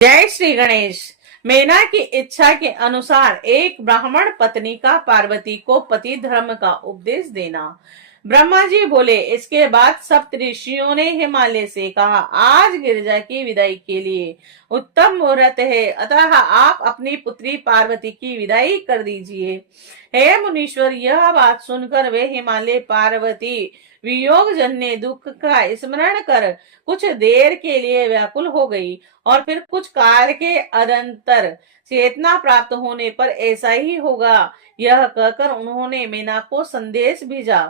जय श्री गणेश। मेना की इच्छा के अनुसार एक ब्राह्मण पत्नी का पार्वती को पति धर्म का उपदेश देना। ब्रह्मा जी बोले। इसके बाद सप्त ऋषियों ने हिमालय से कहा, आज गिरिजा की विदाई के लिए उत्तम मुहूर्त है, अतः आप अपनी पुत्री पार्वती की विदाई कर दीजिए। हे मुनीश्वर, यह बात सुनकर वे हिमालय पार्वती वियोग जन्य दुख का स्मरण कर कुछ देर के लिए व्याकुल हो गई और फिर कुछ काल के अनंतर चेतना प्राप्त होने पर ऐसा ही होगा यह कहकर उन्होंने मेना को संदेश भेजा।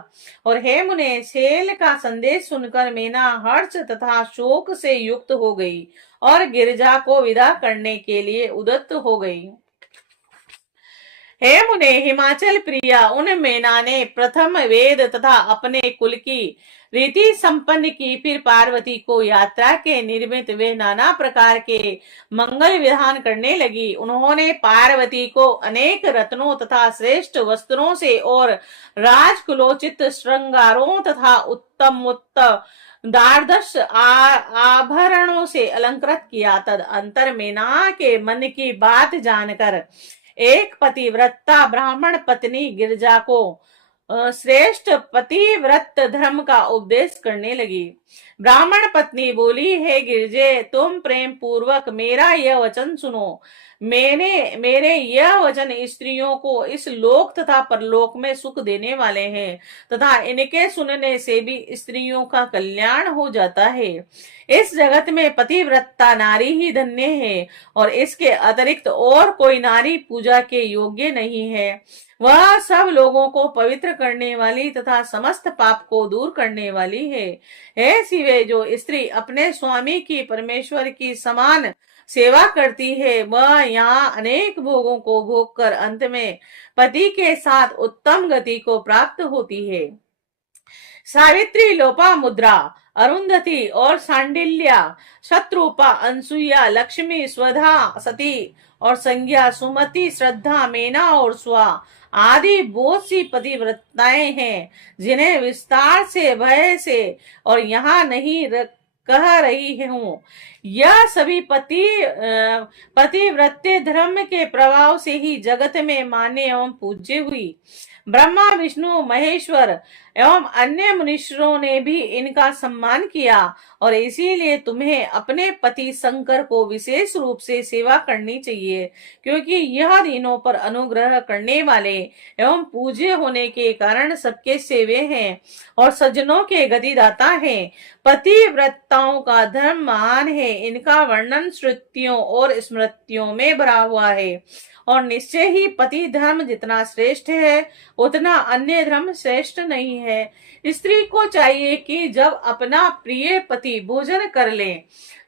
और हे मुने, छेल का संदेश सुनकर मेना हर्ष तथा शोक से युक्त हो गई और गिरिजा को विदा करने के लिए उद्यत हो गई। हे मुने, हिमाचल प्रिया उन मेना ने प्रथम वेद तथा अपने कुल की रीति संपन्न की, फिर पार्वती को यात्रा के निर्मित वे नाना प्रकार के मंगल विधान करने लगी। उन्होंने पार्वती को अनेक रत्नों तथा श्रेष्ठ वस्त्रों से और राजकुलोचित श्रृंगारों तथा उत्तम उत्तम द्वादश आभरणों से अलंकृत किया। तद अंतर मेना के मन की बात जानकर एक पतिव्रता ब्राह्मण पत्नी गिरिजा को श्रेष्ठ पतिव्रत धर्म का उपदेश करने लगी। ब्राह्मण पत्नी बोली, हे गिरजे, तुम प्रेम पूर्वक मेरा यह वचन सुनो। मेरे यह वचन स्त्रियों को इस लोक तथा परलोक में सुख देने वाले हैं तथा इनके सुनने से भी स्त्रियों का कल्याण हो जाता है। इस जगत में पतिव्रता नारी ही धन्य है और इसके अतिरिक्त और कोई नारी पूजा के योग्य नहीं है। वह सब लोगों को पवित्र करने वाली तथा समस्त पाप को दूर करने वाली है। ऐसी वे जो स्त्री अपने स्वामी की परमेश्वर की समान सेवा करती है, वह यहाँ अनेक भोगों को भोग कर अंत में पति के साथ उत्तम गति को प्राप्त होती है। सावित्री, लोपामुद्रा, अरुंधति और सांडिल्या, शत्रुपा, अनसुईया, लक्ष्मी, स्वधा, सती और संज्ञा, सुमति, श्रद्धा, मेना और स्वा आदि बहुत सी पतिव्रताएं हैं जिन्हें विस्तार से भय से और यहाँ नहीं कह रही हूँ। यह सभी पतिव्रत्य धर्म के प्रभाव से ही जगत में मान्य एवं पूज्य हुई। ब्रह्मा, विष्णु, महेश्वर एवं अन्य मुनीश्वरों ने भी इनका सम्मान किया और इसीलिए तुम्हें अपने पति शंकर को विशेष रूप से सेवा करनी चाहिए, क्योंकि यह दिनों पर अनुग्रह करने वाले एवं पूज्य होने के कारण सबके सेवे हैं और सज्जनों के गतिदाता हैं। पतिव्रताओं का धर्म महान है, इनका वर्णन श्रुतियों और स्मृतियों में भरा हुआ है और निश्चय ही पति धर्म जितना श्रेष्ठ है उतना अन्य धर्म श्रेष्ठ नहीं है। स्त्री को चाहिए कि जब अपना प्रिय पति भोजन कर ले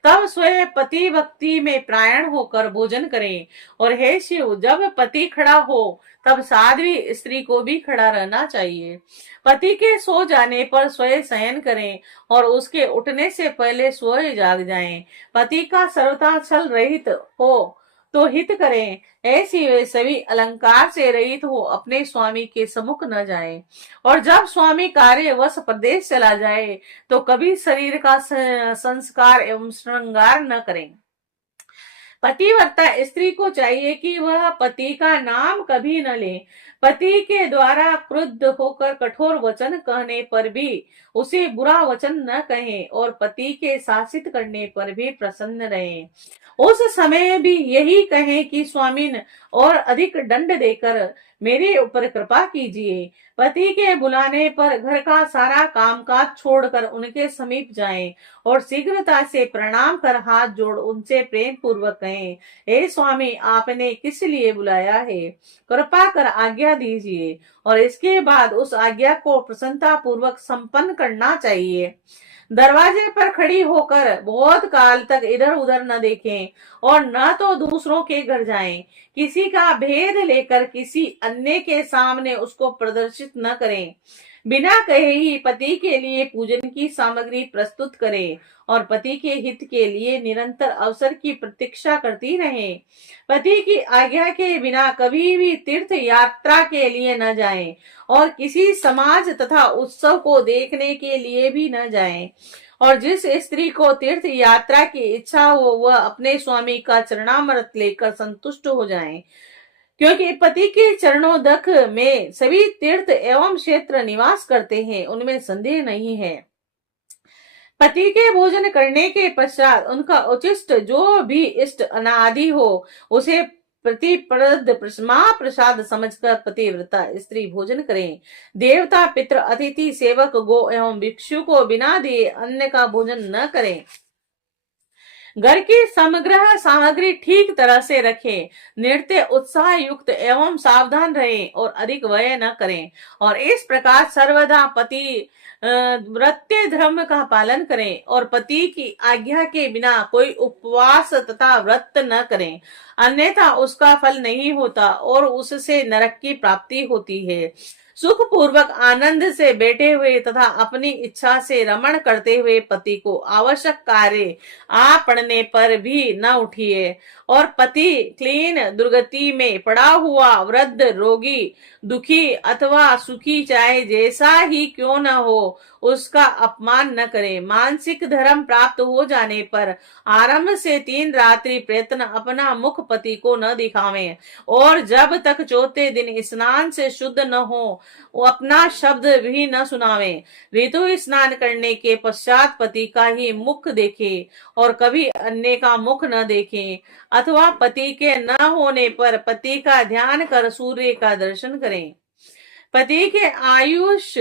तब स्वयं पति भक्ति में प्रायण होकर भोजन करें, और हे शिव, जब पति खड़ा हो तब साध्वी स्त्री को भी खड़ा रहना चाहिए। पति के सो जाने पर स्वयं शयन करें और उसके उठने से पहले स्वयं जाग जाएं। पति का सर्वथा छल रहित हो तो हित करें। ऐसी वे सभी अलंकार से रहित हो अपने स्वामी के सम्मुख न जाएं, और जब स्वामी कार्यवश प्रदेश चला जाए तो कभी शरीर का संस्कार एवं श्रृंगार न करें। पतिव्रता स्त्री को चाहिए कि वह पति का नाम कभी न ले। पति के द्वारा क्रुद्ध होकर कठोर वचन कहने पर भी उसे बुरा वचन न कहें और पति के शासित करने पर भी प्रसन्न रहें। उस समय भी यही कहें कि स्वामीन, और अधिक दंड देकर मेरे ऊपर कृपा कीजिए। पति के बुलाने पर घर का सारा कामकाज छोड़कर उनके समीप जाएं और शीघ्रता से प्रणाम कर हाथ जोड़ उनसे प्रेम पूर्वक कहें, हे स्वामी, आपने किस लिए बुलाया है, कृपा कर आज्ञा दीजिए। और इसके बाद उस आज्ञा को प्रसन्नता पूर्वक संपन्न करना चाहिए। दरवाजे पर खड़ी होकर बहुत काल तक इधर उधर न देखें और न तो दूसरों के घर जाएं। किसी का भेद लेकर किसी अन्य के सामने उसको प्रदर्शित न करें। बिना कहे ही पति के लिए पूजन की सामग्री प्रस्तुत करें और पति के हित के लिए निरंतर अवसर की प्रतीक्षा करती रहें। पति की आज्ञा के बिना कभी भी तीर्थ यात्रा के लिए न जाएं और किसी समाज तथा उत्सव को देखने के लिए भी न जाएं और जिस स्त्री को तीर्थ यात्रा की इच्छा हो वह अपने स्वामी का चरणामृत लेकर संतुष्ट हो जाए, क्योंकि पति के चरणोदक में सभी तीर्थ एवं क्षेत्र निवास करते हैं, उनमें संदेह नहीं है। पति के भोजन करने के पश्चात उनका उचिष्ट जो भी इष्ट अनादि हो उसे प्रतिप्रद महाप्रसाद समझकर पतिव्रता स्त्री भोजन करें। देवता, पितृ, अतिथि, सेवक, गो एवं भिक्षु को बिना दिए अन्न का भोजन न करें। घर की समग्र सामग्री ठीक तरह से रखें। नृत्य उत्साह युक्त एवं सावधान रहें और अधिक व्यय न करें, और इस प्रकार सर्वदा पति व्रत्य धर्म का पालन करें और पति की आज्ञा के बिना कोई उपवास तथा व्रत न करें, अन्यथा उसका फल नहीं होता और उससे नरक की प्राप्ति होती है। सुख पूर्वक आनंद से बैठे हुए तथा अपनी इच्छा से रमण करते हुए पति को आवश्यक कार्य आ पड़ने पर भी न उठिए, और पति क्लीन दुर्गति में पड़ा हुआ, वृद्ध, रोगी, दुखी अथवा सुखी चाहे जैसा ही क्यों न हो उसका अपमान न करें। मानसिक धर्म प्राप्त हो जाने पर आरंभ से 3 रात्रि प्रयत्न अपना मुख पति को न दिखावें, और जब तक चौथे दिन स्नान से शुद्ध न हो वो अपना शब्द भी न सुनावें। ऋतु स्नान करने के पश्चात पति का ही मुख देखें और कभी अन्य का मुख न देखें, अथवा पति के न होने पर पति का ध्यान कर सूर्य का दर्शन करें। पति के आयुष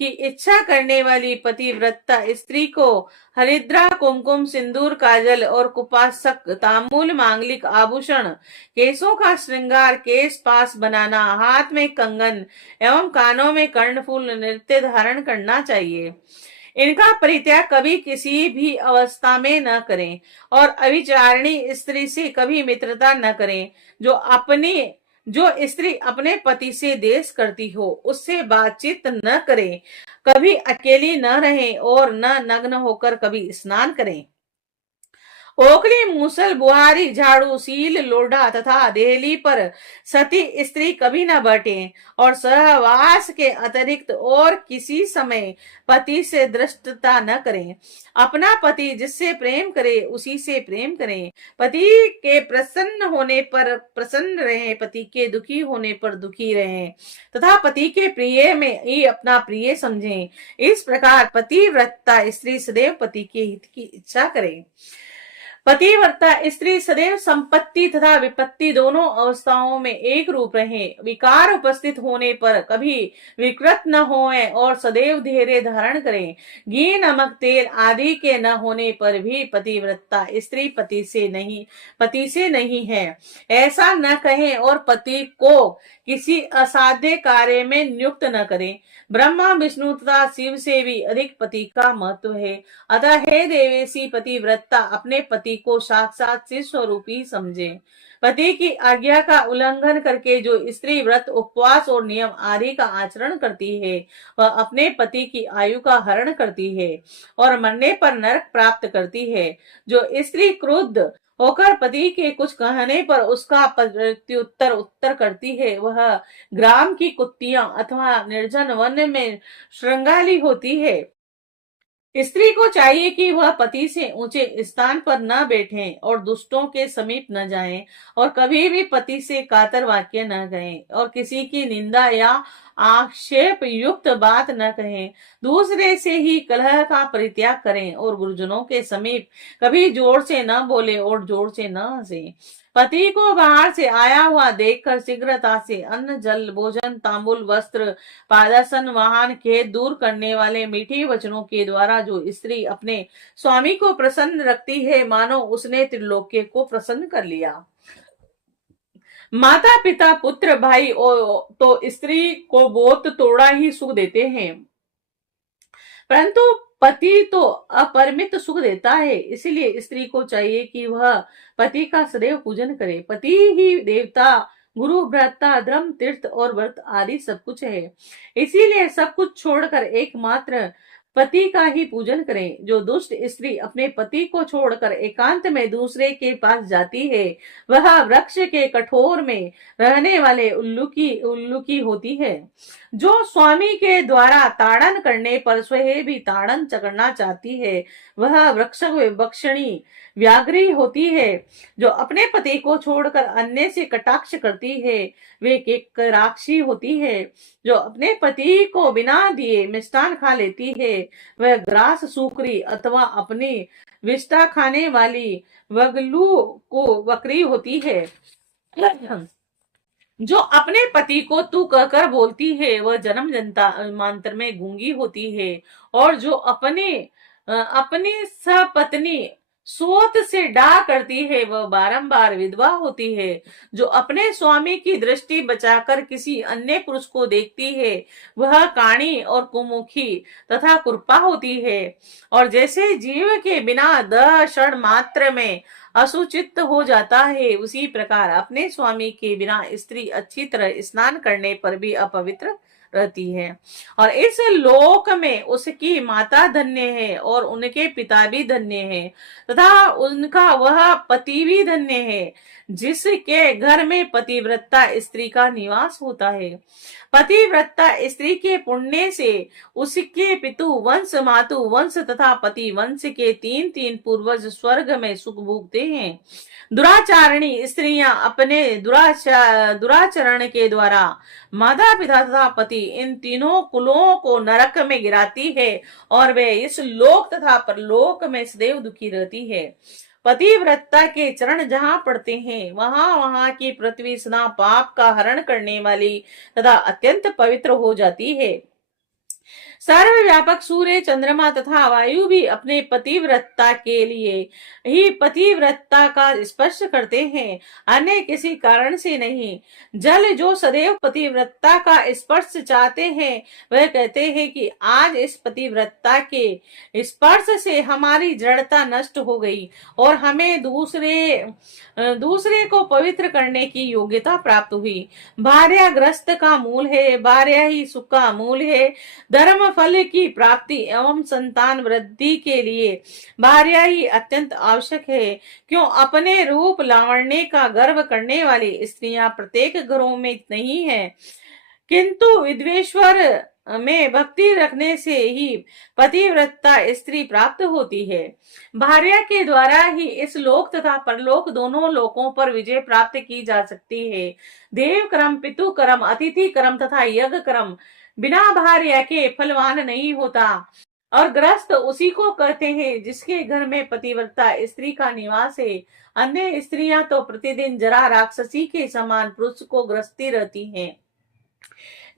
की इच्छा करने वाली पतिव्रता स्त्री को हरिद्रा, कुमकुम, सिंदूर, काजल और कुपासक, तांबूल, मांगलिक आभूषण, केसों का श्रृंगार, केस पास बनाना, हाथ में कंगन एवं कानों में कर्णफूल नृत्य धारण करना चाहिए। इनका परित्याग कभी किसी भी अवस्था में न करें, और अविचारिणी स्त्री से कभी मित्रता न करें। जो स्त्री अपने पति से देश करती हो उससे बातचीत न करें, कभी अकेली न रहें और न नग्न होकर कभी स्नान करें। ओखली, मूसल, बुहारी, झाड़ू, सील, लोढ़ा तथा देहली पर सती स्त्री कभी न बैठे, और सहवास के अतिरिक्त और किसी समय पति से दृष्टता न करें। अपना पति जिससे प्रेम करे उसी से प्रेम करें। पति के प्रसन्न होने पर प्रसन्न रहें, पति के दुखी होने पर दुखी रहें, तथा पति के प्रिय में ही अपना प्रिय समझें। इस प्रकार पतिव्रता स्त्री सदैव पति के हित की इच्छा करे। पतिव्रता स्त्री सदैव संपत्ति तथा विपत्ति दोनों अवस्थाओं में एक रूप रहे, विकार उपस्थित होने पर कभी विकृत न होए और सदैव धैर्य धारण करें। घी, नमक, तेल आदि के न होने पर भी पतिव्रता स्त्री पति से नहीं है ऐसा न कहें, और पति को किसी असाध्य कार्य में नियुक्त न करें। ब्रह्मा, विष्णु तथा शिव से भी अधिक पति का महत्व है। अतः हे देवेशी पतिव्रता अपने पति को साक्षात शिव स्वरूप ही समझे। पति की आज्ञा का उल्लंघन करके जो स्त्री व्रत, उपवास और नियम आदि का आचरण करती है वह अपने पति की आयु का हरण करती है और मरने पर नरक प्राप्त करती है। जो स्त्री क्रुद्ध होकर पति के कुछ कहने पर उसका प्रत्युत्तर करती है वह ग्राम की कुत्तियां अथवा निर्जन वन में श्रृंगाली होती है। स्त्री को चाहिए कि वह पति से ऊंचे स्थान पर न बैठें और दुष्टों के समीप न जाएं, और कभी भी पति से कातर वाक्य न कहें और किसी की निंदा या आक्षेप युक्त बात न कहें। दूसरे से ही कलह का परित्याग करें और गुरुजनों के समीप कभी जोर से न बोले और जोर से न हंसे। पति को बाहर से आया हुआ देखकर शीघ्रता से अन्न, जल, भोजन, तांबुल, वस्त्र, पादासन, वाहन, खेद दूर करने वाले मीठे वचनों के द्वारा जो स्त्री अपने स्वामी को प्रसन्न रखती है मानो उसने त्रिलोक्य को प्रसन्न कर लिया। माता, पिता, पुत्र, भाई तो स्त्री को बहुत थोड़ा ही सुख देते हैं, परंतु पति तो अपरिमित सुख देता है। इसीलिए स्त्री को चाहिए कि वह पति का सदैव पूजन करे। पति ही देवता, गुरु, भ्राता, धर्म, तीर्थ और व्रत आदि सब कुछ है। इसीलिए सब कुछ छोड़कर एकमात्र पति का ही पूजन करें। जो दुष्ट स्त्री अपने पति को छोड़कर एकांत में दूसरे के पास जाती है, वह वृक्ष के कठोर में रहने वाले उल्लू की होती है। जो स्वामी के द्वारा ताड़न करने पर स्वयं भी ताड़न करना चाहती है, वह वृक्ष विभक्षणी व्याघ्री होती है। जो अपने पति को छोड़कर अन्य से कटाक्ष करती है, वे राक्षी होती है। जो अपने पति को बिना दिए मिष्टान खा लेती है, वह ग्रास सूकरी अथवा अपनी विष्टा खाने वाली वगलू को बकरी होती है। जो अपने पति को तू कहकर बोलती है, वह जन्म जन्मांतर में गूंगी होती है। और जो अपनी सपत्नी सोत से डाह करती है, वह बारंबार विधवा होती है। जो अपने स्वामी की दृष्टि बचाकर किसी अन्य पुरुष को देखती है, वह काणी और कुमुखी तथा कुरपा होती है। और जैसे जीव के बिना दह क्षण मात्र में असुचित हो जाता है, उसी प्रकार अपने स्वामी के बिना स्त्री अच्छी तरह स्नान करने पर भी अपवित्र रहती है। और इस लोक में उसकी माता धन्य है और उनके पिता भी धन्य है तथा उनका वह पति भी धन्य है, जिसके घर में पतिव्रता स्त्री का निवास होता है। पतिव्रता स्त्री के पुण्य से उसके पितु वंश, मातु वंश तथा पति वंश के 3-3 पूर्वज स्वर्ग में सुख भोगते हैं। दुराचारणी स्त्रियां अपने दुराचरण के द्वारा माता पिता तथा पति इन तीनों कुलों को नरक में गिराती है और वे इस लोक तथा परलोक में सदैव दुखी रहती है। पतिव्रता के चरण जहां पड़ते हैं, वहां वहां की पृथ्वी सदा पाप का हरण करने वाली तथा अत्यंत पवित्र हो जाती है। सर्वव्यापक सूर्य, चंद्रमा तथा वायु भी अपने पतिव्रता के लिए ही पतिव्रता का स्पर्श करते हैं, अन्य किसी कारण से नहीं। जल जो सदैव पतिव्रता का स्पर्श चाहते हैं, वह कहते हैं कि आज इस पतिव्रता के स्पर्श से हमारी जड़ता नष्ट हो गई और हमें दूसरे को पवित्र करने की योग्यता प्राप्त हुई। भार्या ग्रस्त का मूल है, भार्या ही सुख का मूल है। धर्म फल की प्राप्ति एवं संतान वृद्धि के लिए भार्या ही अत्यंत आवश्यक है। क्यों अपने रूप लावण्य का गर्व करने वाली स्त्रियां प्रत्येक घरों में नहीं है, किंतु विद्वेश्वर में भक्ति रखने से ही पतिव्रता स्त्री प्राप्त होती है। भार्या के द्वारा ही इस लोक तथा परलोक दोनों लोकों पर विजय प्राप्त की जा सकती है। देव कर्म, पितु कर्म, अतिथि कर्म तथा यज्ञ कर्म बिना भार्या के फलवान नहीं होता। और ग्रस्त उसी को कहते हैं जिसके घर में पतिव्रता स्त्री का निवास है। अन्य स्त्रियां तो प्रतिदिन जरा राक्षसी के समान पुरुष को ग्रस्ती रहती हैं।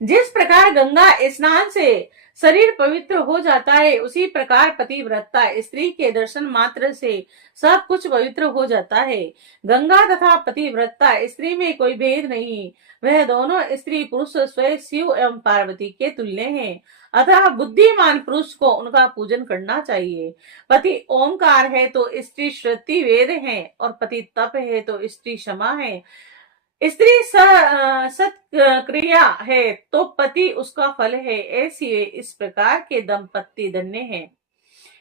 जिस प्रकार गंगा स्नान से शरीर पवित्र हो जाता है, उसी प्रकार पतिव्रता स्त्री के दर्शन मात्र से सब कुछ पवित्र हो जाता है। गंगा तथा पतिव्रता स्त्री में कोई भेद नहीं, वह दोनों स्त्री पुरुष स्वयं शिव एवं पार्वती के तुल्य हैं। अतः बुद्धिमान पुरुष को उनका पूजन करना चाहिए। पति ओमकार है तो स्त्री श्रुति वेद है, और पति तप है तो स्त्री क्षमा है। स्त्री सत क्रिया है तो पति उसका फल है। ऐसी इस प्रकार के दंपति धन्य है।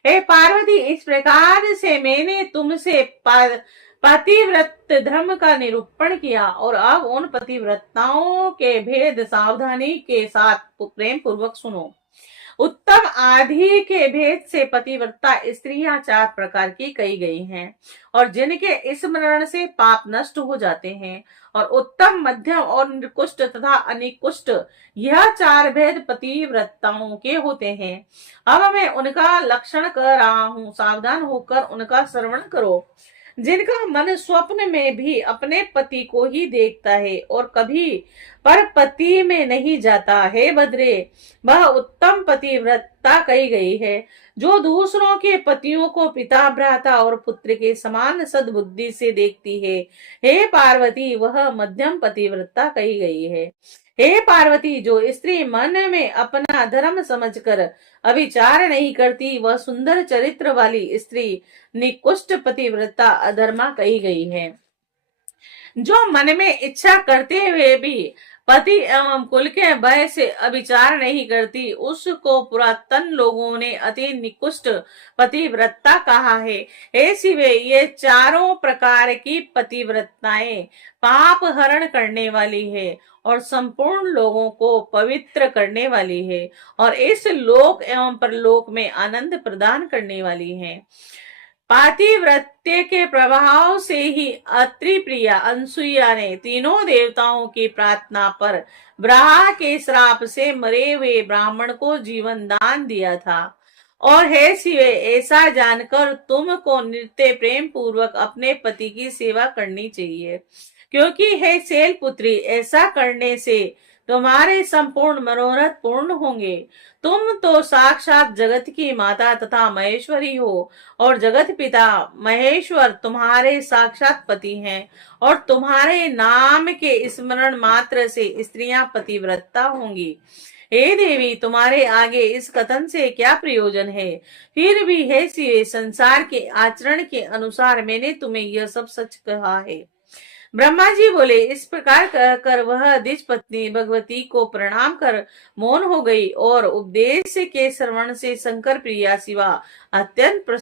हे पार्वती, इस प्रकार से मैंने तुमसे पतिव्रत धर्म का निरूपण किया और अब उन पतिव्रताओं के भेद सावधानी के साथ प्रेम पूर्वक सुनो। उत्तम आदि के भेद से पतिव्रता स्त्रियां 4 प्रकार की कही गई हैं, और जिनके स्मरण से पाप नष्ट हो जाते हैं। और उत्तम, मध्यम और निकृष्ट तथा अनिकृष्ट, यह 4 भेद पतिव्रताओं के होते हैं। अब मैं उनका लक्षण कर रहा हूँ, सावधान होकर उनका श्रवण करो। जिनका मन स्वप्न में भी अपने पति को ही देखता है और कभी पर पति में नहीं जाता है भद्रे, वह उत्तम पतिव्रता कही गई है। जो दूसरों के पतियों को पिता, भ्राता और पुत्र के समान सद्बुद्धि से देखती है, हे पार्वती, वह मध्यम पतिव्रता कही गई है। हे पार्वती, जो स्त्री मन में अपना धर्म समझकर अविचार नहीं करती, वह सुंदर चरित्र वाली स्त्री निकृष्ट पतिव्रता अधर्मा कही गई है। जो मन में इच्छा करते हुए भी पति एवं कुल के भय से अभिचार नहीं करती, उसको पुरातन लोगों ने अति निकृष्ट पतिव्रता कहा है। हे शिवे, ये चारों प्रकार की पतिव्रताएं पाप हरण करने वाली है और संपूर्ण लोगों को पवित्र करने वाली है और इस लोक एवं परलोक में आनंद प्रदान करने वाली है। पातिव्रत्य के प्रभाव से ही अत्रि प्रिया अनसुईया ने तीनों देवताओं की प्रार्थना पर ब्रहा के श्राप से मरे हुए ब्राह्मण को जीवन दान दिया था। और हे शिवे, ऐसा जानकर तुमको नित्य प्रेम पूर्वक अपने पति की सेवा करनी चाहिए, क्योंकि हे शैल पुत्री, ऐसा करने से तुम्हारे संपूर्ण मनोरथ पूर्ण होंगे। तुम तो साक्षात जगत की माता तथा महेश्वरी हो और जगत पिता महेश्वर तुम्हारे साक्षात पति हैं और तुम्हारे नाम के स्मरण मात्र से स्त्रियां पतिव्रता होंगी। हे देवी, तुम्हारे आगे इस कथन से क्या प्रयोजन है? फिर भी हे शिवे, संसार के आचरण के अनुसार मैंने तुम्हें यह सब सच कहा है। ब्रह्मा जी बोले, इस प्रकार कहकर वह द्विज पत्नी भगवती को प्रणाम कर मौन हो गई और उपदेश के श्रवण से शंकर प्रिया शिवा अत्यंत